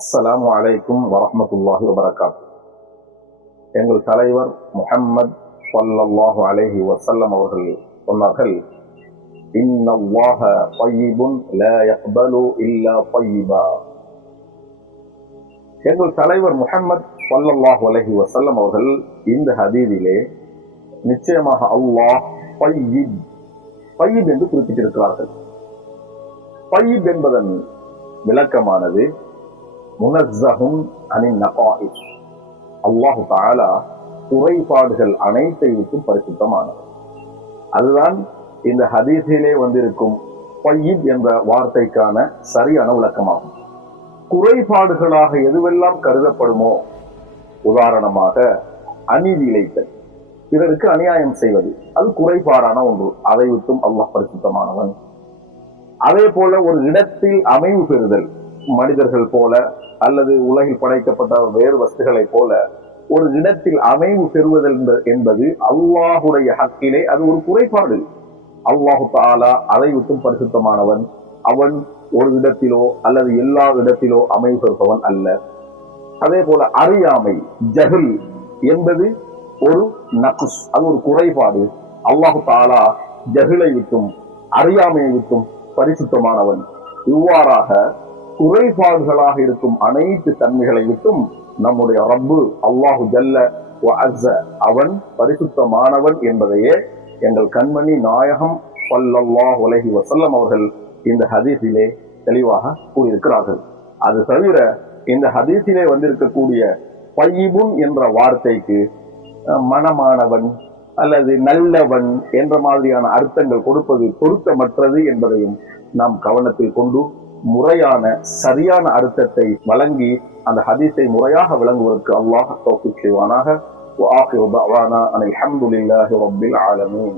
அஸ்ஸலாமு அலைக்கும் வரஹ்மத்துல்லாஹி வபரகாத்துஹு. எங்கள் தலைவர் முஹம்மது ஸல்லல்லாஹு அலைஹி வஸல்லம் அவர்கள் சொன்னார்கள், இன்னல்லாஹ தய்யிபுன் லா யக்பலு இல்லா தய்யிபா. எங்கள் தலைவர் முஹம்மது ஸல்லல்லாஹு அலைஹி வஸல்லம் அவர்கள் இந்த ஹதீஸிலே நிச்சயமாக அல்லாஹ் தய்யிப் தய்யிப் என்று குறிப்பிட்டிருக்கிறார்கள். தய்யிப் என்பதன் விளக்கமானது முனஸ்ஸஹுன் அனின் நகாயிஸ், அல்லாஹு தஆலா குறைபாடுகள் அனைத்தை விட்டும் பரிசுத்தமானது. அதுதான் இந்த ஹதீஸிலே வந்திருக்கும் தய்யிப் என்ற வார்த்தைக்கான சரியான விளக்கமாகும். குறைபாடுகளாக எதுவெல்லாம் கருதப்படுமோ, உதாரணமாக அநீதி இழைத்தல், பிறருக்கு அநியாயம் செய்வது, அது குறைபாடான ஒன்று, அதை விட்டும் அல்லாஹ் பரிசுத்தமானவன். அதே போல ஒரு இடத்தில் அமைவு பெறுதல், மனிதர்கள் போல அல்லது உலகில் படைக்கப்பட்ட வேறு வஸ்துகளை போல ஒரு இடத்தில் அமைவு பெறுவதல் என்பது அல்லாஹுடைய ஹக்கிலே அது ஒரு குறைபாடு. அல்லாஹு தஆலா அதை விட்டும் பரிசுத்தமானவன். அவன் ஒரு இடத்திலோ அல்லது எல்லா இடத்திலோ அமைவு பெறுபவன் அல்ல. அதே போல அறியாமை, ஜஹில் என்பது ஒரு நக்ஸ், அது ஒரு குறைபாடு. அல்லாஹு தஆலா ஜஹிலை விட்டும் அறியாமையை விட்டும் பரிசுத்தமானவன். இவ்வாறாக குறைபாடுகளாக இருக்கும் அனைத்து தன்மைகளை விட்டும் நம்முடைய ரப்பு அல்லாஹு ஜல்ல வ அஸ்ஸ அவன் பரிசுத்தமானவன் என்பதையே எங்கள் கண்மணி நாயகம் ஸல்லல்லாஹு அலைஹி வஸல்லம் அவர்கள் இந்த ஹதீஸிலே தெளிவாக கூறியிருக்கிறார்கள். அது தவிர இந்த ஹதீஸிலே வந்திருக்கக்கூடிய தய்யிபுன் என்ற வார்த்தைக்கு மனமானவன் அல்லது நல்லவன் என்ற மாதிரியான அர்த்தங்கள் கொடுப்பது பொருத்தமற்றது என்பதையும் நாம் கவனத்தில் கொண்டு முறையான சரியான அர்த்தத்தை வழங்கி அந்த ஹதீஸை முறையாக விளங்குவதற்கு அல்லாஹ் தௌஃபீக் செய்வானாக. வஆகிரு தஅவானா அனில் ஹம்துலில்லாஹி ரப்பில் ஆலமீன்.